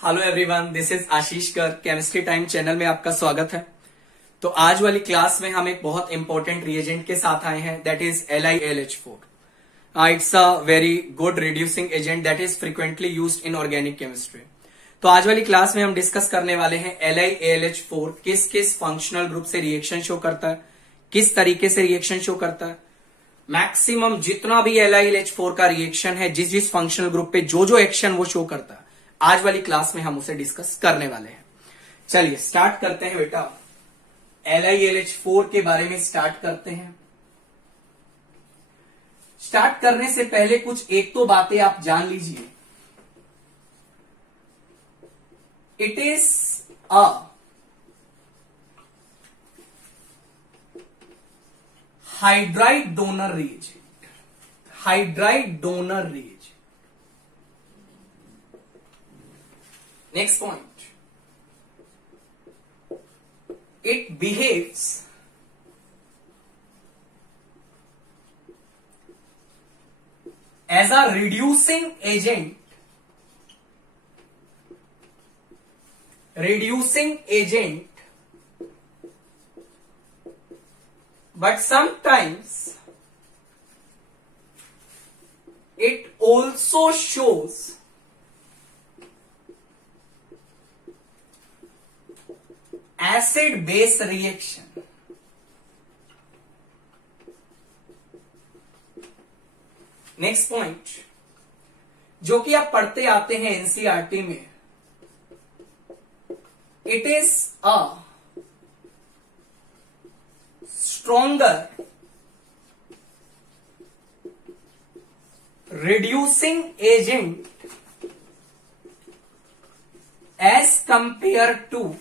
Hello everyone, this is आशीष कर। Chemistry time channel में आपका स्वागत है। तो आज वाली क्लास में हम एक बहुत इंपॉर्टेंट रिएजेंट के साथ आए हैं, that is LiAlH4। It's a very good reducing agent that is frequently used in organic chemistry. तो आज वाली क्लास में हम डिस्कस करने वाले हैं LiAlH4 किस किस फंक्शनल ग्रुप से रिएक्शन शो करता है, किस तरीके से रिएक्शन शो करता है। मैक्सिमम जितना भी LiAlH4 का रिएक्शन है, जिस जिस फंक्शनल ग्रुप पे जो जो एक्शन वो शो करता है, आज वाली क्लास में हम उसे डिस्कस करने वाले हैं। चलिए स्टार्ट करते हैं बेटा। LiAlH4 के बारे में स्टार्ट करते हैं। स्टार्ट करने से पहले कुछ एक तो बातें आप जान लीजिए। It is a hydride donor reagent. Hydride donor reagent. Next point. It behaves as a reducing agent. But sometimes it also shows acid base reaction. Next point जो कि आप पढ़ते आते हैं एनसीईआरटी में, it is a stronger reducing agent as compare to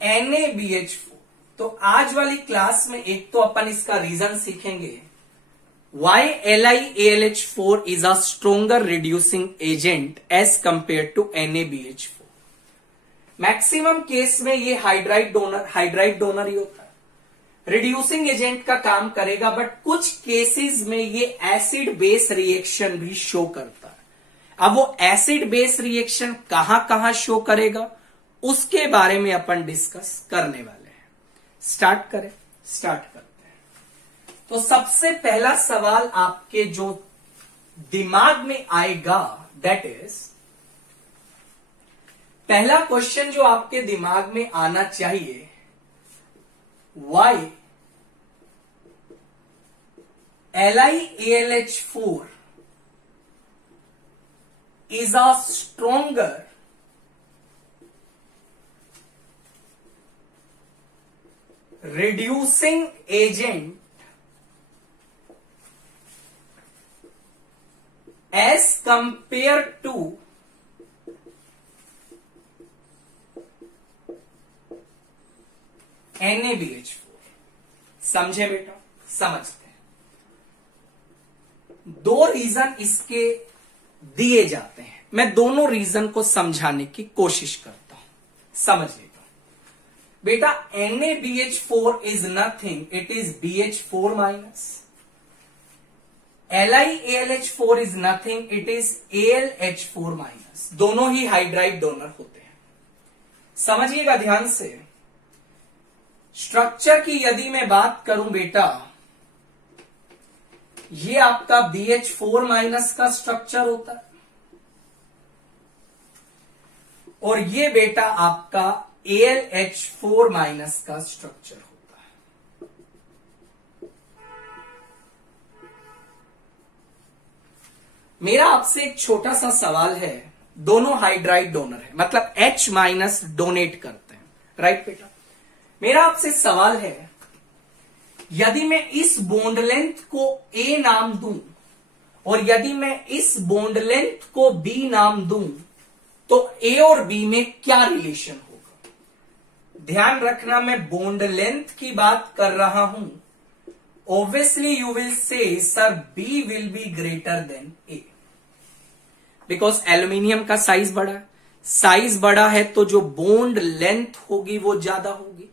NaBH4। तो आज वाली क्लास में एक तो अपन इसका रीजन सीखेंगे, why LiAlH4 is a stronger reducing agent as compare to NaBH4। Maximum case में ये हाइड्राइड डोनर ही होता है, रिड्यूसिंग एजेंट का काम करेगा, बट कुछ केसेस में ये एसिड बेस रिएक्शन भी शो करता है। अब वो एसिड बेस रिएक्शन कहां शो करेगा उसके बारे में अपन डिस्कस करने वाले हैं। स्टार्ट करते हैं। तो सबसे पहला सवाल आपके जो दिमाग में आएगा, दैट इज, पहला क्वेश्चन जो आपके दिमाग में आना चाहिए, why LiAlH4 is a stronger reducing agent as compared to NaBH4। समझे बेटा? समझते हैं। दो रीजन इसके दिए जाते हैं, मैं दोनों रीजन को समझाने की कोशिश करता हूं। समझिए बेटा, NaBH4 is nothing, it is BH4 minus. LiAlH4 is nothing, it is AlH4 minus। दोनों ही हाइड्राइड डोनर होते हैं। समझिएगा ध्यान से। स्ट्रक्चर की यदि मैं बात करूं बेटा, ये आपका BH4 माइनस का स्ट्रक्चर होता है, और ये बेटा आपका AlH4 माइनस का स्ट्रक्चर होता है। मेरा आपसे एक छोटा सा सवाल है, दोनों हाइड्राइड डोनर है, मतलब H माइनस डोनेट करते हैं, राइट बेटा? मेरा आपसे सवाल है, यदि मैं इस बॉन्ड लेंथ को A नाम दूं और यदि मैं इस बॉन्ड लेंथ को B नाम दूं, तो A और B में क्या रिलेशन होगा? ध्यान रखना, मैं बॉन्ड लेंथ की बात कर रहा हूं। Obviously you will say sir B will be greater than A, because aluminium का साइज बड़ा है। साइज बड़ा है तो जो बॉन्ड लेंथ होगी वो ज्यादा होगी।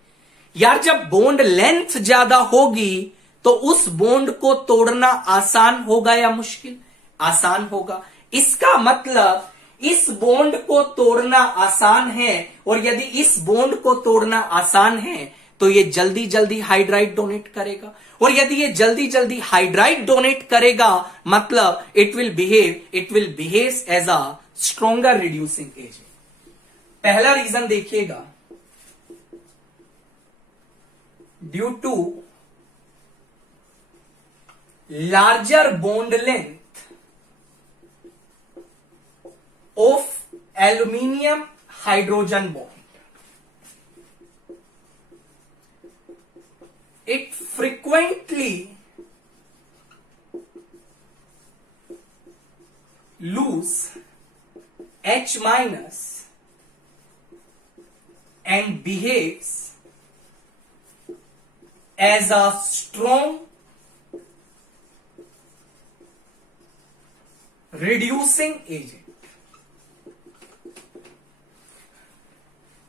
यार, जब बॉन्ड लेंथ ज्यादा होगी तो उस बॉन्ड को तोड़ना आसान होगा या मुश्किल? आसान होगा। इसका मतलब इस बॉन्ड को तोड़ना आसान है, और यदि इस बॉन्ड को तोड़ना आसान है तो ये जल्दी जल्दी हाइड्राइड डोनेट करेगा, और यदि ये जल्दी जल्दी हाइड्राइड डोनेट करेगा मतलब it will behave as a stronger reducing agent. पहला रीजन देखिएगा, due to larger bond length of aluminium hydrogen bond, it frequently lose H minus and behaves as a strong reducing agent।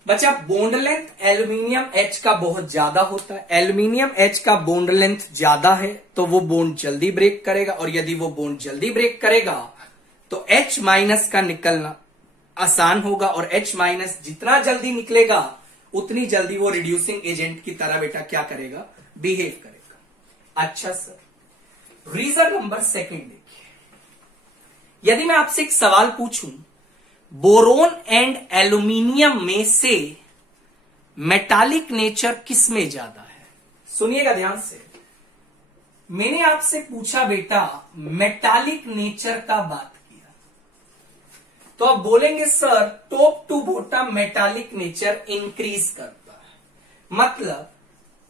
बच्चा bond length aluminium H का बहुत ज्यादा होता है, aluminium H का bond length ज्यादा है तो वो बॉन्ड जल्दी ब्रेक करेगा, और यदि वो बॉन्ड जल्दी ब्रेक करेगा तो H माइनस का निकलना आसान होगा, और H माइनस जितना जल्दी निकलेगा उतनी जल्दी वो रिड्यूसिंग एजेंट की तरह बेटा क्या करेगा, बिहेव करेगा। अच्छा सर, रीजन नंबर सेकंड देखिए, यदि मैं आपसे एक सवाल पूछूं, बोरोन एंड एल्यूमिनियम में से मेटालिक नेचर किस में ज्यादा है? सुनिएगा ध्यान से, मैंने आपसे पूछा बेटा मेटालिक नेचर का बात किया, तो आप बोलेंगे sir top to bottom metallic nature increase करता है, मतलब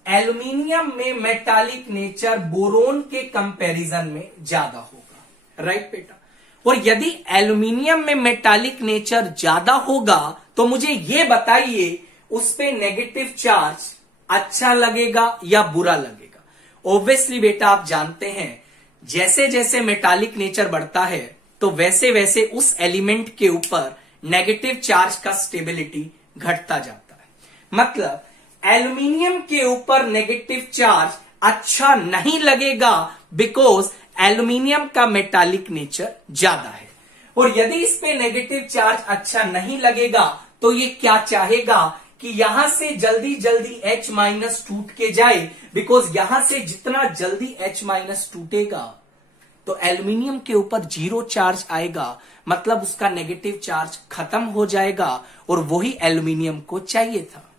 एल्यूमिनियम में मेटालिक नेचर बोरोन के कंपैरिजन में ज्यादा होगा, राइट बेटा। और यदि एल्यूमिनियम में मेटालिक नेचर ज्यादा होगा तो मुझे यह बताइए उस पे नेगेटिव चार्ज अच्छा लगेगा या बुरा लगेगा? ऑब्वियसली बेटा आप जानते हैं जैसे जैसे मेटालिक नेचर बढ़ता है तो वैसे वैसे उस एलिमेंट के ऊपर नेगेटिव चार्ज का स्टेबिलिटी घटता जाता है, मतलब एल्यूमिनियम के ऊपर नेगेटिव चार्ज अच्छा नहीं लगेगा बिकॉज एल्यूमिनियम का मेटालिक नेचर ज्यादा है, और यदि इस पे नेगेटिव चार्ज अच्छा नहीं लगेगा तो ये क्या चाहेगा कि यहां से जल्दी जल्दी H माइनस टूट के जाए, बिकॉज यहां से जितना जल्दी H माइनस टूटेगा तो एल्यूमिनियम के ऊपर जीरो चार्ज आएगा, मतलब उसका नेगेटिव चार्ज खत्म हो जाएगा, और वही एल्यूमिनियम को चाहिए था।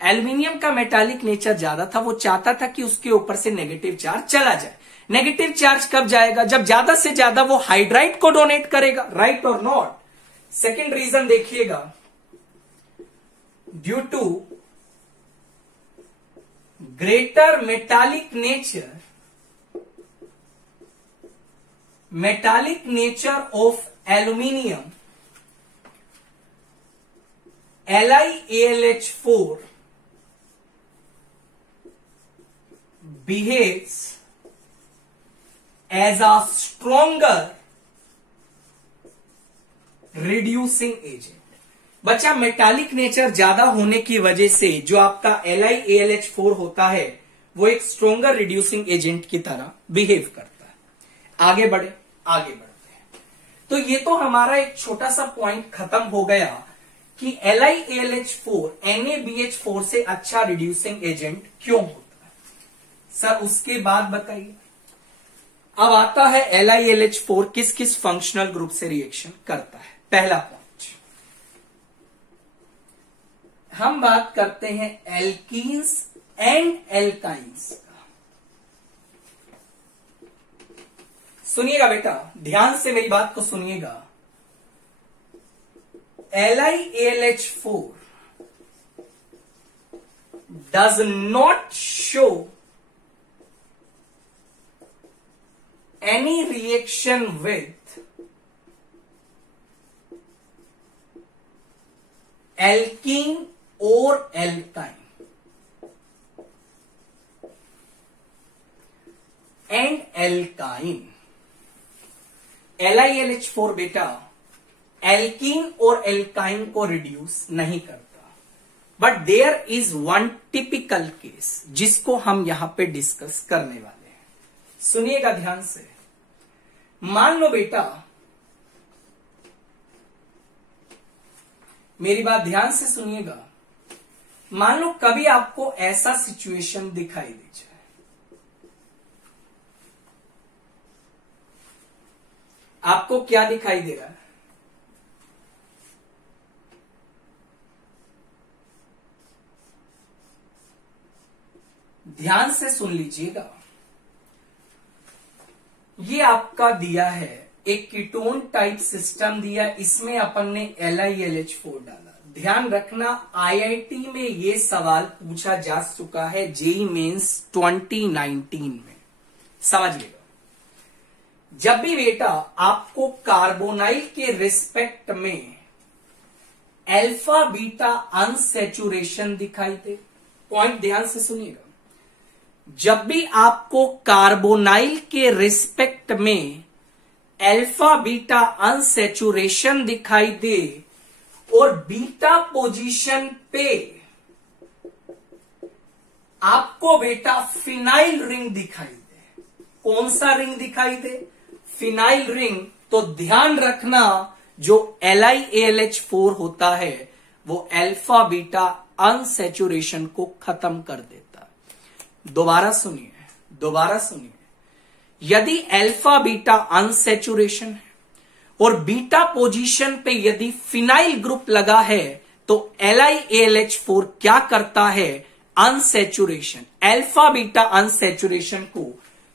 एल्यूमिनियम का मेटालिक नेचर ज्यादा था, वो चाहता था कि उसके ऊपर से नेगेटिव चार्ज चला जाए। नेगेटिव चार्ज कब जाएगा? जब ज्यादा से ज्यादा वो हाइड्राइड को डोनेट करेगा, राइट और नॉट। सेकेंड रीजन देखिएगा, due to greater metallic nature of aluminium, LiAlH4 behaves as a stronger reducing agent। बच्चा मेटालिक नेचर ज्यादा होने की वजह से जो आपका LiAlH4 होता है वो एक स्ट्रोंगर रिड्यूसिंग एजेंट की तरह बिहेव करता है। आगे बढ़ते हैं, तो ये तो हमारा एक छोटा सा पॉइंट खत्म हो गया कि LiAlH4 NaBH4 से अच्छा रिड्यूसिंग एजेंट क्यों होता है। सर उसके बाद बताइए, अब आता है LiAlH4 किस किस फंक्शनल ग्रुप से रिएक्शन करता है। पहला पॉइंट हम बात करते हैं एल्कीन्स एंड एल्काइंस का। सुनिएगा बेटा, ध्यान से मेरी बात को सुनिएगा। LiAlH4 does not show any reaction with alkene or alkyne, and alkyne। LiAlH4 बेटा एल्कीन और एल्काइन को रिड्यूस नहीं करता, but there is one typical case जिसको हम यहां पे डिस्कस करने वाले हैं। सुनिएगा ध्यान से। मान लो बेटा मेरी बात ध्यान से सुनिएगा। मान लो कभी आपको ऐसा सिचुएशन दिखाई दे जाए, आपको क्या दिखाई दे रहा है? ध्यान से सुन लीजिएगा। ये आपका दिया है एक कीटोन टाइप सिस्टम दिया, इसमें अपन ने LiLH4 डाला। ध्यान रखना, IIT में ये सवाल पूछा जा चुका है जेईई मेंस 2019 में, समझिएगा। जब भी बेटा आपको कार्बोनाइल के रिस्पेक्ट में अल्फा बीटा अनसैचुरेशन दिखाई दे, पॉइंट ध्यान से सुनिएगा, जब भी आपको कार्बोनाइल के रिस्पेक्ट में अल्फा बीटा अनसैचुरेशन दिखाई दे और बीटा पोजीशन पे आपको बेटा फिनाइल रिंग दिखाई दे, कौन सा रिंग दिखाई दे? Phenyl ring. तो ध्यान रखना, जो LiAlH4 होता है वो अल्फा बीटा अनसैचुरेशन को खत्म कर देता है। दोबारा सुनिए, यदि अल्फा बीटा अनसैचुरेशन है और बीटा पोजीशन पे यदि फिनाइल ग्रुप लगा है तो LiAlH4 क्या करता है? अनसैचुरेशन, अल्फा बीटा अनसैचुरेशन को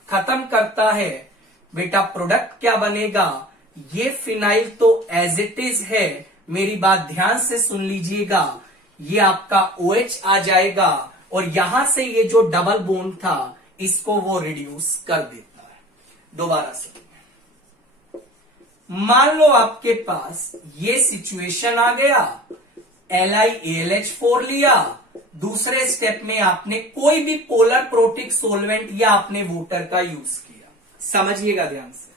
खत्म करता है। बेटा प्रोडक्ट क्या बनेगा? ये फिनाइल तो एज इट इज है, मेरी बात ध्यान से सुन लीजिएगा, ये आपका OH आ जाएगा और यहां से ये जो डबल बॉन्ड था इसको वो रिड्यूस कर देता है। दोबारा सुनिए, मान लो आपके पास ये सिचुएशन आ गया, LiAlH4 लिया, दूसरे स्टेप में आपने कोई भी पोलर प्रोटिक सोलवेंट या आपने वाटर का यूज किया। समझिएगा ध्यान से,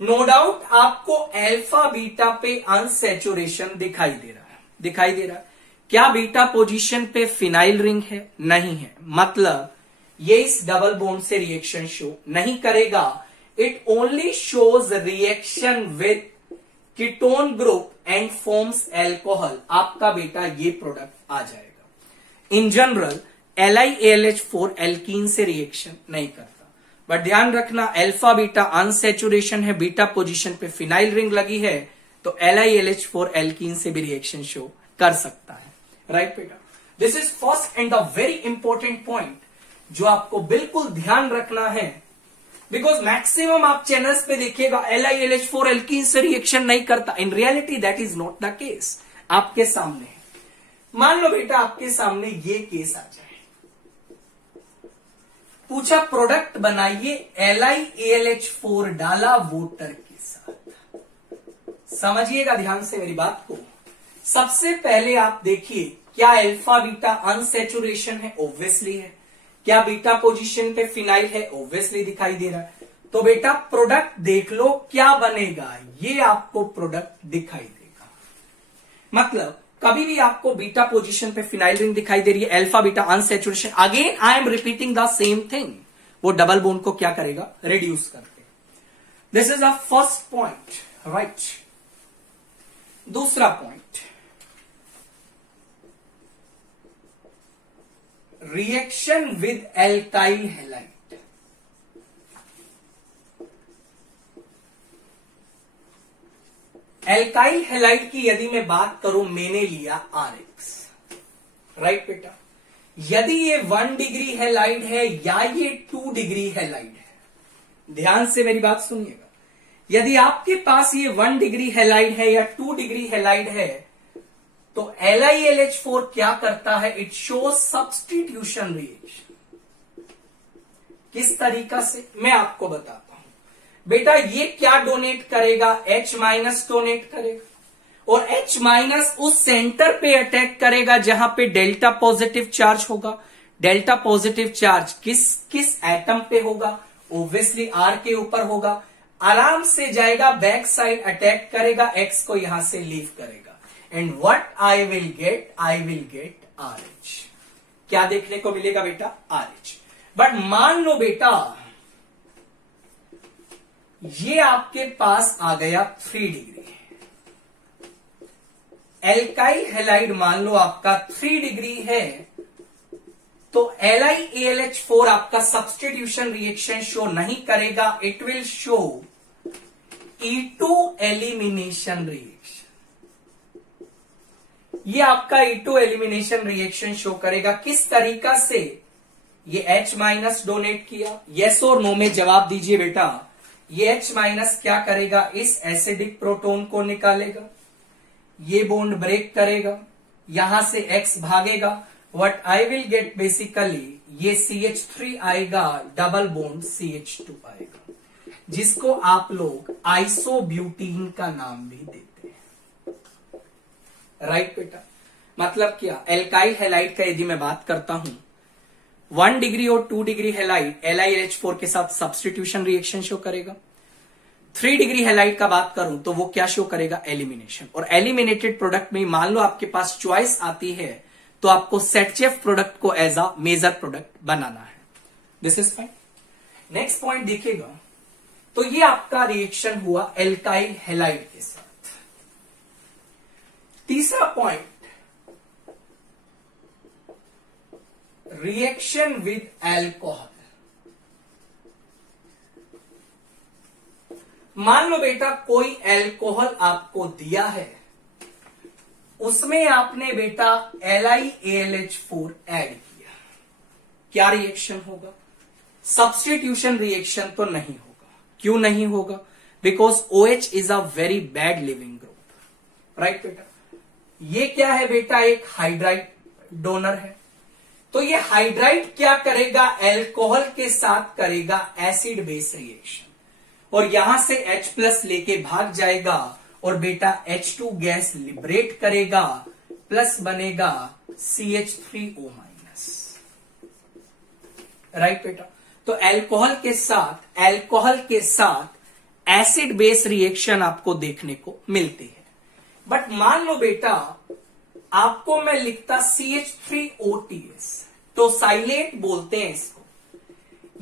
नो डाउट आपको अल्फा बीटा पे अनसैचुरेशन दिखाई दे रहा है। क्या बीटा पोजीशन पे फिनाइल रिंग है? नहीं है, मतलब ये इस डबल बॉन्ड से रिएक्शन शो नहीं करेगा। It only shows reaction with ketone group and forms alcohol. आपका बेटा ये प्रोडक्ट आ जाएगा। इन जनरल LiAlH4 एल्कीन से रिएक्शन नहीं करता, बट ध्यान रखना अल्फा बीटा अनसैचुरेशन है, बीटा पोजीशन पे फिनाइल रिंग लगी है, तो LiAlH4 एल्कीन से भी रिएक्शन शो कर सकता है। राइट बेटा, this is first and the very important point जो आपको बिल्कुल ध्यान रखना है, बिकॉज मैक्सिमम आप चैनल्स पे देखिएगा LiLH4 एल्कीन से रिएक्शन नहीं करता। In reality that is not the case. आपके सामने मान लो बेटा, आपके सामने ये केस आ जाए, पूछा प्रोडक्ट बनाइए, LiAlH4 डाला वाटर के साथ। समझिएगा ध्यान से मेरी बात को। सबसे पहले आप देखिए, क्या अल्फा बीटा अनसैचुरेशन है? ऑब्वियसली है। क्या बीटा पोजीशन पे फिनाइल है? ऑब्वियसली दिखाई दे रहा है। तो बेटा प्रोडक्ट देख लो क्या बनेगा, ये आपको प्रोडक्ट दिखाई देगा। मतलब कभी भी आपको बीटा पोजीशन पे फिनाइल रिंग दिखाई दे रही है, alpha beta unsaturation, again I am repeating the same thing, वो डबल बॉन्ड को क्या करेगा? रिड्यूस करके। This is a first point, right. दूसरा point, reaction with alkyl halide. Alkyl halide की यदि मैं बात करूं, मैंने लिया RX, राइट बेटा। यदि ये 1 डिग्री हैलाइड है या ये 2 डिग्री हैलाइड है, ध्यान से मेरी बात सुनिएगा। यदि आपके पास ये 1 डिग्री हैलाइड है या 2 डिग्री हैलाइड है, तो LiLH4 क्या करता है? It shows substitution reaction. किस तरीका से, मैं आपको बताता हूं बेटा। ये क्या डोनेट करेगा? H- डोनेट करेगा, और H- उस सेंटर पे अटैक करेगा जहां पे डेल्टा पॉजिटिव चार्ज होगा। डेल्टा पॉजिटिव चार्ज किस एटम पे होगा? ऑब्वियसली R के ऊपर होगा। आराम से जाएगा, बैक साइड अटैक करेगा, X को यहां से लीव करेगा, and what I will get RH। क्या देखने को मिलेगा बेटा? RH। बट मान लो बेटा ये आपके पास आ गया 3 डिग्री, एल्काइल हैलाइड मान लो आपका 3 डिग्री है, तो LiAlH4 आपका सब्स्टिट्यूशन रिएक्शन शो नहीं करेगा, it will show E2 elimination reaction. ये आपका E2 एलिमिनेशन रिएक्शन शो करेगा। किस तरीका से? ये H माइनस डोनेट किया, यस और नो में जवाब दीजिए बेटा। ये H माइनस क्या करेगा? इस एसिडिक प्रोटोन को निकालेगा, ये बॉन्ड ब्रेक करेगा, यहां से X भागेगा। What I will get basically, ये CH3 आएगा, डबल बॉन्ड CH2 आएगा, जिसको आप लोग आइसोब्यूटीन का नाम भी देते हैं। राइट बेटा, मतलब क्या? एल्काइल हैलाइड का यदि मैं बात करता हूं, 1 डिग्री और 2 डिग्री हैलाइड LiLH4 के साथ सब्स्टिट्यूशन रिएक्शन शो करेगा। 3 डिग्री हैलाइड का बात करूं तो वो क्या शो करेगा? एलिमिनेशन। और एलिमिनेटेड प्रोडक्ट में मान लो आपके पास चॉइस आती है तो आपको सेटचेफ प्रोडक्ट को एज अ मेजर प्रोडक्ट बनाना है। This is fine. Next point देखिएगा, तो ये आपका रिएक्शन हुआ एल्काइल हैलाइड के साथ। तीसरा पॉइंट, रिएक्शन विद एल्कोहल। मान लो बेटा कोई एल्कोहल आपको दिया है, उसमें आपने बेटा LiAlH4 ऐड किया, क्या रिएक्शन होगा? सब्स्टिट्यूशन रिएक्शन तो नहीं होगा। क्यों नहीं होगा? Because OH is a very bad leaving group. Right बेटा, ये क्या है बेटा? एक हाइड्राइड डोनर है। तो ये हाइड्राइड क्या करेगा? एल्कोहल के साथ करेगा एसिड बेस रिएक्शन, और यहां से H+ लेके भाग जाएगा और बेटा H2 गैस लिबरेट करेगा, प्लस बनेगा CH3O-। राइट बेटा, तो एल्कोहल के साथ एसिड बेस रिएक्शन आपको देखने को मिलती है। बट मान लो बेटा आपको मैं लिखता CH3OTS, तो साइलेट बोलते हैं इसको।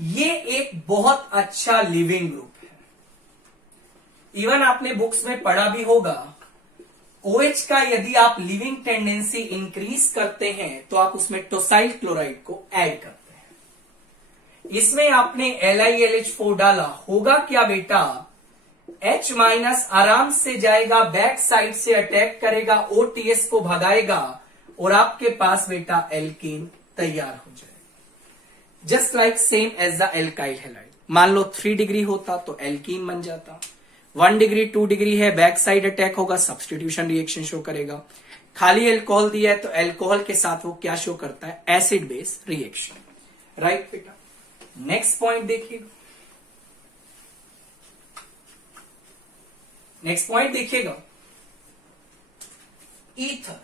ये एक बहुत अच्छा लिविंग ग्रुप है। इवन आपने बुक्स में पढ़ा भी होगा, OH का यदि आप लिविंग टेंडेंसी इंक्रीज करते हैं तो आप उसमें टोसाइल क्लोराइड को ऐड करते हैं। इसमें आपने LiLH4 डाला, होगा क्या बेटा? H- आराम से जाएगा, बैक साइड से अटैक करेगा, OTS को भगाएगा और आपके पास बेटा एल्कीन तैयार हो जाएगा। Just like same as the alkyl halide. मान लो 3 डिग्री होता तो एल्कीन बन जाता, 1 डिग्री 2 डिग्री है, बैक साइड अटैक होगा, सब्स्टिट्यूशन रिएक्शन शो करेगा। खाली एल्कोहल दिया है तो एल्कोहल के साथ वो क्या शो करता है? Acid base reaction. राइट बेटा, नेक्स्ट पॉइंट देखिएगा। नेक्स्ट पॉइंट देखिएगा, ether.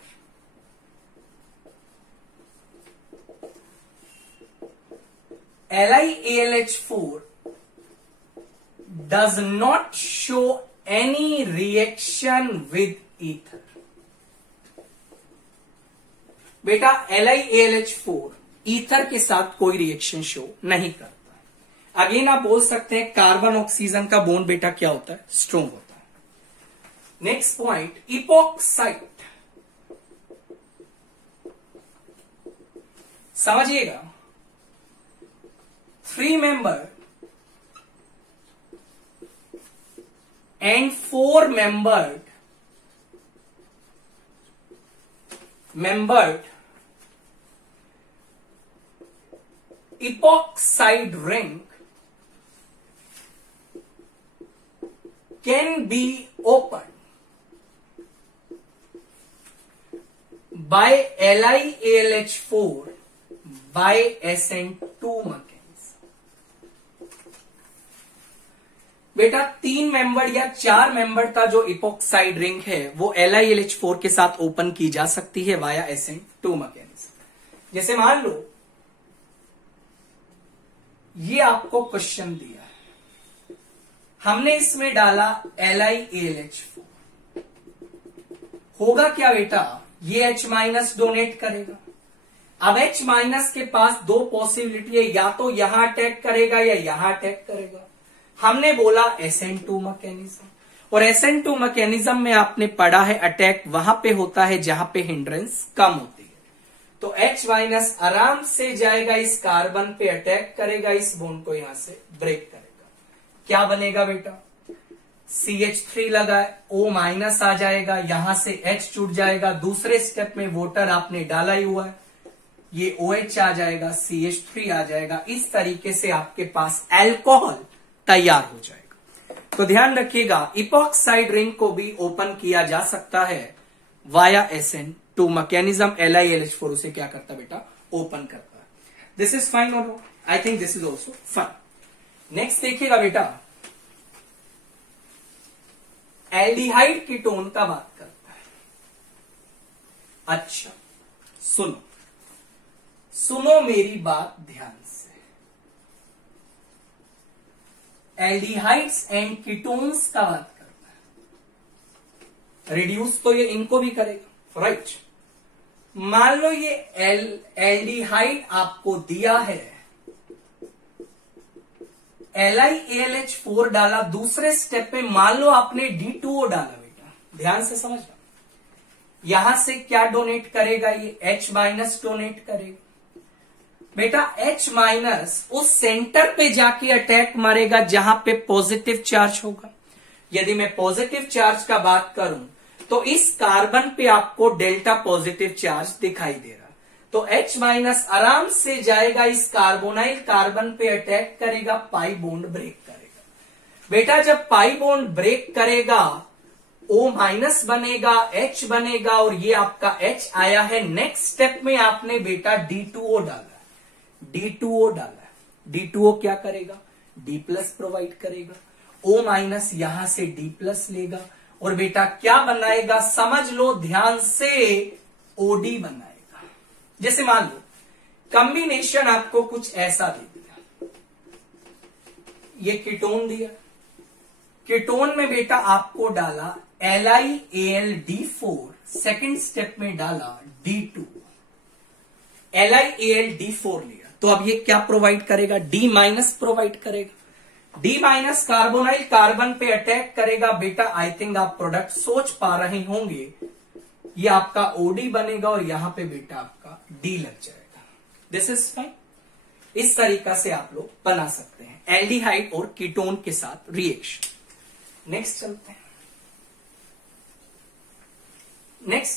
LiAlH4 does not show any reaction with ether। बेटा LiAlH4 ईथर के साथ कोई रिएक्शन शो नहीं करता। अगेन आप बोल सकते हैं कार्बन ऑक्सीजन का बॉन्ड बेटा क्या होता है? स्ट्रॉन्ग होता है। Next point, epoxide. समझिएगा, 3 member and 4 membered epoxide ring can be opened by LiAlH4 by SN2 mechanism। बेटा 3 मेंबर या 4 मेंबर का जो इपॉक्साइड रिंग है वो LiAlH4 के साथ ओपन की जा सकती है वाया SN2 मैकेनिज्म। जैसे मान लो ये आपको क्वेश्चन दिया है, हमने इसमें डाला LiAlH4, होगा क्या बेटा? ये H- डोनेट करेगा। अब H- के पास 2 पॉसिबिलिटी है, या तो यहां अटैक करेगा या यहां अटैक करेगा। हमने बोला SN2 मैकेनिज्म, और SN2 मैकेनिज्म में आपने पढ़ा है अटैक वहां पे होता है जहां पे हिंड्रेंस कम होती है। तो H माइनस आराम से जाएगा इस कार्बन पे, अटैक करेगा, इस बॉन्ड को यहां से ब्रेक करेगा। क्या बनेगा बेटा? CH3 लगा है, O माइनस आ जाएगा, यहां से H जुड़ जाएगा। दूसरे स्टेप में वाटर आपने डाला ही हुआ है, ये OH आ जाएगा, CH3 आ जाएगा। इस तरीके से आपके पास अल्कोहल तैयार हो जाएगा। तो ध्यान रखिएगा, इपॉक्साइड रिंग को भी ओपन किया जा सकता है वाया SN2 मैकेनिज्म। LiLH4 उसे क्या करता बेटा? ओपन करता है। दिस इज फाइन और I think this is also fine. Next देखिएगा बेटा, एल्डिहाइड कीटोन का बात करता है। अच्छा सुनो मेरी बात ध्यान से। एल्डिहाइड्स एंड कीटोन्स का बात करता है। रिड्यूस तो ये इनको भी करेगा, राइट? मान लो ये एल्डिहाइड आपको दिया है, LiAlH4 डाला, दूसरे स्टेप पे मान लो आपने D2O डाला बेटा, ध्यान से समझना। यहां से क्या डोनेट करेगा? ये H माइनस डोनेट करेगा बेटा। H माइनस उस सेंटर पे जाके अटैक मारेगा जहां पे पॉजिटिव चार्ज होगा। यदि मैं पॉजिटिव चार्ज का बात करूं तो इस कार्बन पे आपको डेल्टा पॉजिटिव चार्ज दिखाई दे रहा। तो H माइनस आराम से जाएगा इस कार्बोनाइल कार्बन पे, अटैक करेगा, पाई बॉन्ड ब्रेक करेगा बेटा। जब पाई बॉन्ड ब्रेक करेगा O माइनस बनेगा, H बनेगा, और ये आपका H आया है। नेक्स्ट स्टेप में आपने बेटा D2O डाला, D2O डाला। D2O क्या करेगा? D प्लस प्रोवाइड करेगा। O माइनस यहां से D प्लस लेगा और बेटा क्या बनाएगा? समझ लो ध्यान से, OD बनाएगा। जैसे मान लो कॉम्बिनेशन आपको कुछ ऐसा दे दिया, ये कीटोन दिया, कीटोन में बेटा आपको डाला LiAlD4, सेकेंड स्टेप में डाला D2, LiAlD4 लिया, तो अब ये क्या प्रोवाइड करेगा? D माइनस प्रोवाइड करेगा। D माइनस कार्बोनाइल कार्बन पे अटैक करेगा बेटा। आई थिंक आप प्रोडक्ट सोच पा रहे होंगे, ये आपका OD बनेगा और यहां पे बेटा आपका D लग जाएगा। This is fine. इस तरीका से आप लोग बना सकते हैं एल्डिहाइड और कीटोन के साथ रिएक्शन। नेक्स्ट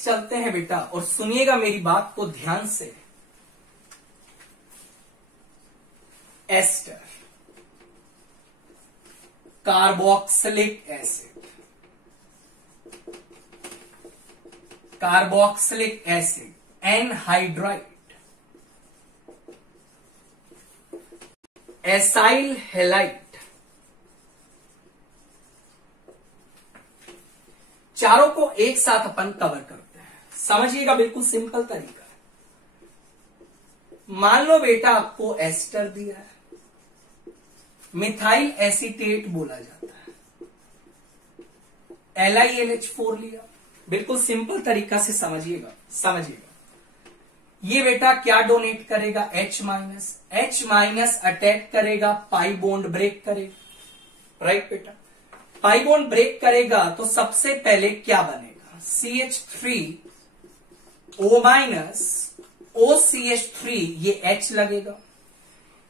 चलते हैं बेटा, और सुनिएगा मेरी बात को ध्यान से। Ester, carboxylic acid, carboxylic acid, anhydride, acyl halide, चारों को एक साथ अपन कवर करते हैं। समझिएगा, बिल्कुल सिंपल तरीका है। मान लो बेटा आपको एस्टर दिया है, मिथाइल एसीटेट बोला जाता है, LiLH4 लिया, बिल्कुल सिंपल तरीका से समझिएगा। ये बेटा क्या डोनेट करेगा? H माइनस अटैक करेगा, पाई बॉन्ड ब्रेक करेगा, राइट बेटा। पाई बॉन्ड ब्रेक करेगा तो सबसे पहले क्या बनेगा? CH3O माइनस OCH3, ये H लगेगा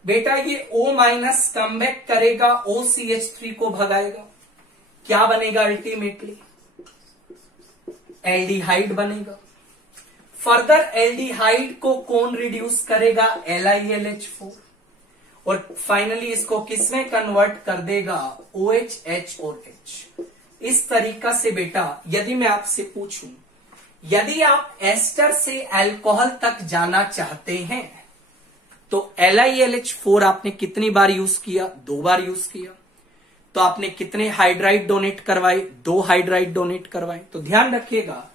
बेटा। ये O माइनस कम बैक करेगा, OCH3 को भगाएगा, क्या बनेगा? अल्टीमेटली एल्डिहाइड बनेगा। फर्दर एल्डिहाइड को कौन रिड्यूस करेगा? LiLH4, और फाइनली इसको किसमें कन्वर्ट कर देगा? OH, H और H। इस तरीका से बेटा, यदि मैं आपसे पूछूं, यदि आप एस्टर से अल्कोहल तक जाना चाहते हैं तो LiLH4 आपने कितनी बार यूज किया? 2 बार यूज किया। तो आपने कितने हाइड्राइड डोनेट करवाए? 2 हाइड्राइड डोनेट करवाए। तो ध्यान रखिएगा,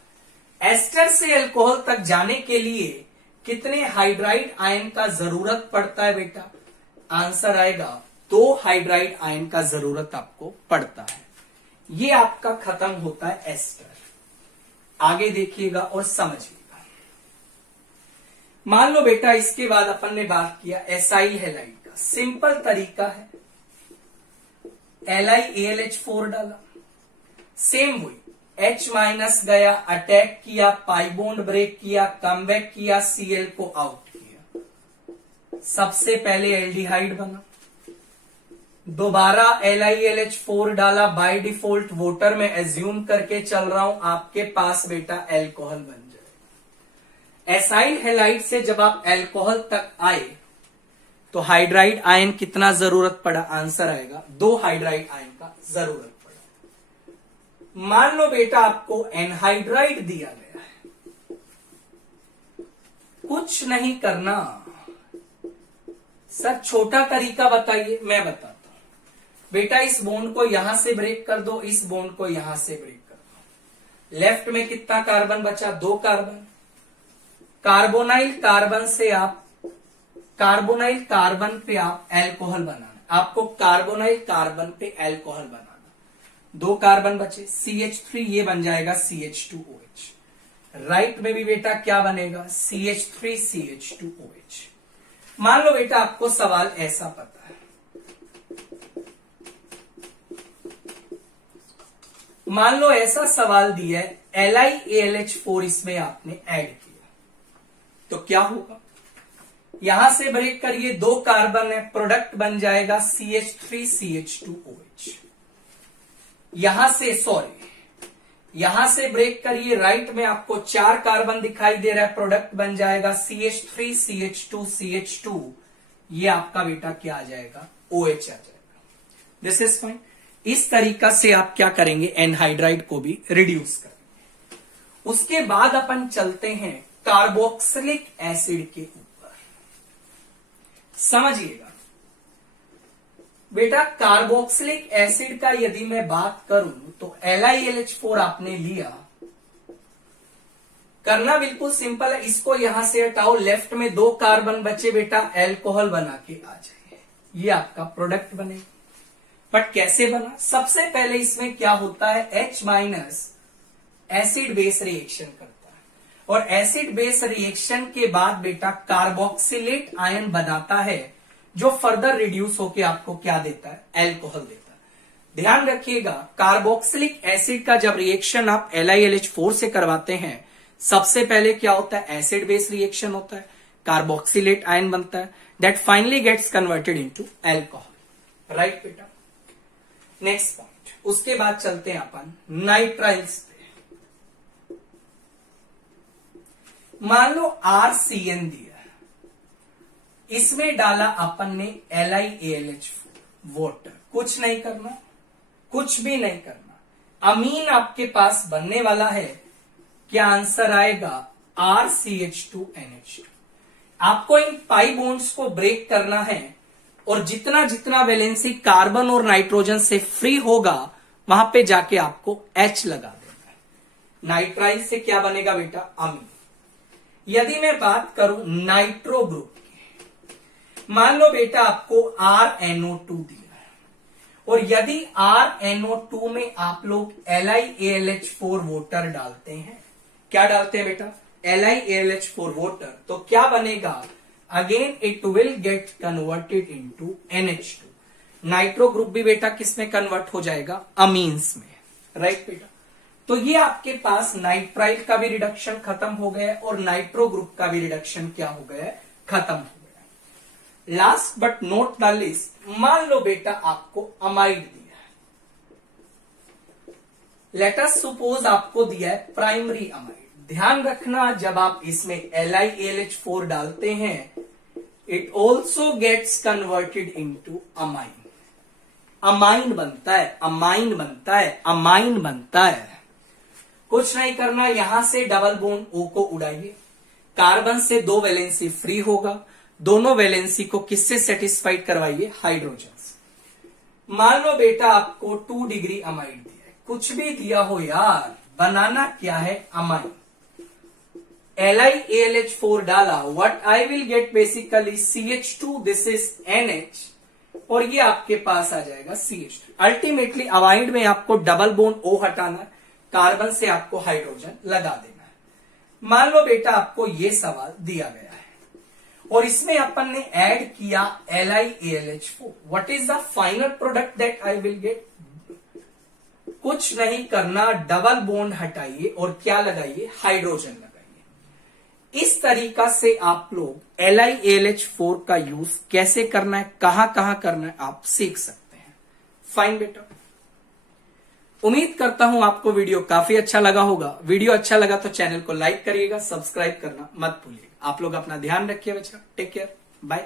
एस्टर से अल्कोहल तक जाने के लिए कितने हाइड्राइड आयन का जरूरत पड़ता है बेटा? आंसर आएगा 2 हाइड्राइड आयन का जरूरत आपको पड़ता है। ये आपका खत्म होता है एस्टर। आगे देखिएगा और समझिएगा। मान लो बेटा इसके बाद अपन ने बात किया एसाइल हैलाइड का। सिंपल तरीका है, LiAlH4 डाला, सेम वही H माइनस गया, अटैक किया, पाई बॉन्ड ब्रेक किया, कमबैक किया, Cl को आउट किया, सबसे पहले एल्डिहाइड बना, दोबारा LiLH4 डाला, बाय डिफॉल्ट वोटर में एज्यूम करके चल रहा हूं, आपके पास बेटा एल्कोहल बन जाए। एसाइल हैलाइड से जब आप एल्कोहल तक आए तो हाइड्राइड आयन कितना जरूरत पड़ा, आंसर आएगा 2 हाइड्राइड आयन का जरूरत पड़ा। मान लो बेटा आपको एनहाइड्राइड दिया गया है, कुछ नहीं करना सर, छोटा तरीका बताइए, मैं बताता हूं बेटा। इस बॉन्ड को यहां से ब्रेक कर दो, इस बॉन्ड को यहां से ब्रेक कर दो, लेफ्ट में कितना कार्बन बचा, 2 कार्बन। कार्बोनाइल कार्बन से आप कार्बोनाइल कार्बन पे आप एल्कोहल बनाना, आपको कार्बोनाइल कार्बन पे एल्कोहल बनाना, 2 कार्बन बचे, CH3 ये बन जाएगा CH2OH। राइट में भी बेटा क्या बनेगा, CH3 CH2OH। मान लो बेटा आपको सवाल ऐसा पता है, मान लो ऐसा सवाल दिया है LiAlH4 इसमें आपने ऐड किया तो क्या होगा, यहां से ब्रेक करिए, 2 कार्बन है, प्रोडक्ट बन जाएगा CH3 CH2OH। यहां से ब्रेक करिए, राइट में आपको 4 कार्बन दिखाई दे रहा है, प्रोडक्ट बन जाएगा CH3 CH2 CH2, ये आपका बेटा क्या आ जाएगा, OH आ जाएगा। This is fine. इस तरीका से आप क्या करेंगे, एनहाइड्राइड को भी रिड्यूस करेंगे। उसके बाद अपन चलते हैं कार्बोक्सिलिक एसिड के ऊपर, समझिएगा बेटा। कार्बोक्सिलिक एसिड का यदि मैं बात करूं तो LiLH4 आपने लिया, करना बिल्कुल सिंपल है, इसको यहां से हटाओ, लेफ्ट में 2 कार्बन बचे बेटा, एल्कोहल बना के आ जाए, ये आपका प्रोडक्ट बनेगा। बट कैसे बना, सबसे पहले इसमें क्या होता है, H minus acid base reaction करता है, और एसिड बेस रिएक्शन के बाद बेटा कार्बोक्सिलेट आयन बनाता है, जो फर्दर रिड्यूस होके आपको क्या देता है, एल्कोहल देता है। ध्यान रखिएगा, कार्बोक्सिलिक एसिड का जब रिएक्शन आप LiLH4 से करवाते हैं, सबसे पहले क्या होता है, एसिड बेस रिएक्शन होता है, कार्बोक्सिलेट आयन बनता है, that finally gets converted into alcohol. Right बेटा, नेक्स्ट पॉइंट। उसके बाद चलते हैं अपन नाइट्राइल्स पे। मान लो RCN दिया, इसमें डाला अपन ने LiAlH4 वाटर, कुछ नहीं करना, कुछ भी नहीं करना, अमीन आपके पास बनने वाला है, क्या आंसर आएगा, RCH2NH2। आपको इन पाई बॉन्ड्स को ब्रेक करना है, और जितना जितना वैलेंसी कार्बन और नाइट्रोजन से फ्री होगा वहां पे जाके आपको H लगा देना है। नाइट्राइल से क्या बनेगा बेटा, अमीन। यदि मैं बात करूं नाइट्रो ग्रुप की, मान लो बेटा आपको RNO2 दिया है, और यदि RNO2 में आप लोग LiAlH4 वाटर डालते हैं, क्या डालते हैं बेटा, LiAlH4 वाटर, तो क्या बनेगा, again it will get converted into NH2। Nitro group भी बेटा किस में कन्वर्ट हो जाएगा, अमीन्स में। राइट बेटा, तो ये आपके पास नाइट्राइल का भी रिडक्शन खत्म हो गया और नाइट्रो ग्रुप का भी रिडक्शन क्या हो गया, खत्म हो गया। Last but not the least, मान लो बेटा आपको अमाइड दिया है, लेट अस सपोज आपको दिया है प्राइमरी अमाइड। ध्यान रखना, जब आप इसमें LiAlH4 डालते हैं, it also gets converted into amine. Amine बनता है, अमाइन बनता है, अमाइन बनता है। कुछ नहीं करना, यहां से डबल बॉन्ड O को उड़ाइए, कार्बन से 2 वैलेंसी फ्री होगा, दोनों वैलेंसी को किससे सेटिस्फाइड करवाइए, हाइड्रोजन से। मान लो बेटा आपको 2 डिग्री अमाइड दिया है, कुछ भी दिया हो यार, बनाना क्या है, अमाइन। LiAlH4 डाला, what I will get basically CH2, this is NH, और ये आपके पास आ जाएगा CH3। अल्टीमेटली अमाइड में आपको डबल बॉन्ड O हटाना, कार्बन से आपको हाइड्रोजन लगा देना है। मान लो बेटा आपको ये सवाल दिया गया है, और इसमें अपन ने ऐड किया LiAlH4, what is the final product that I will get, कुछ नहीं करना, डबल बॉन्ड हटाइए और क्या लगाइए, हाइड्रोजन लगाइए। इस तरीका से आप लोग LiAlH4 का यूज कैसे करना है, कहां करना है, आप सीख सकते हैं। फाइन बेटा, उम्मीद करता हूं आपको वीडियो काफी अच्छा लगा होगा। वीडियो अच्छा लगा तो चैनल को लाइक करिएगा, सब्सक्राइब करना मत भूलिएगा। आप लोग अपना ध्यान रखिए बच्चा, टेक केयर, बाय।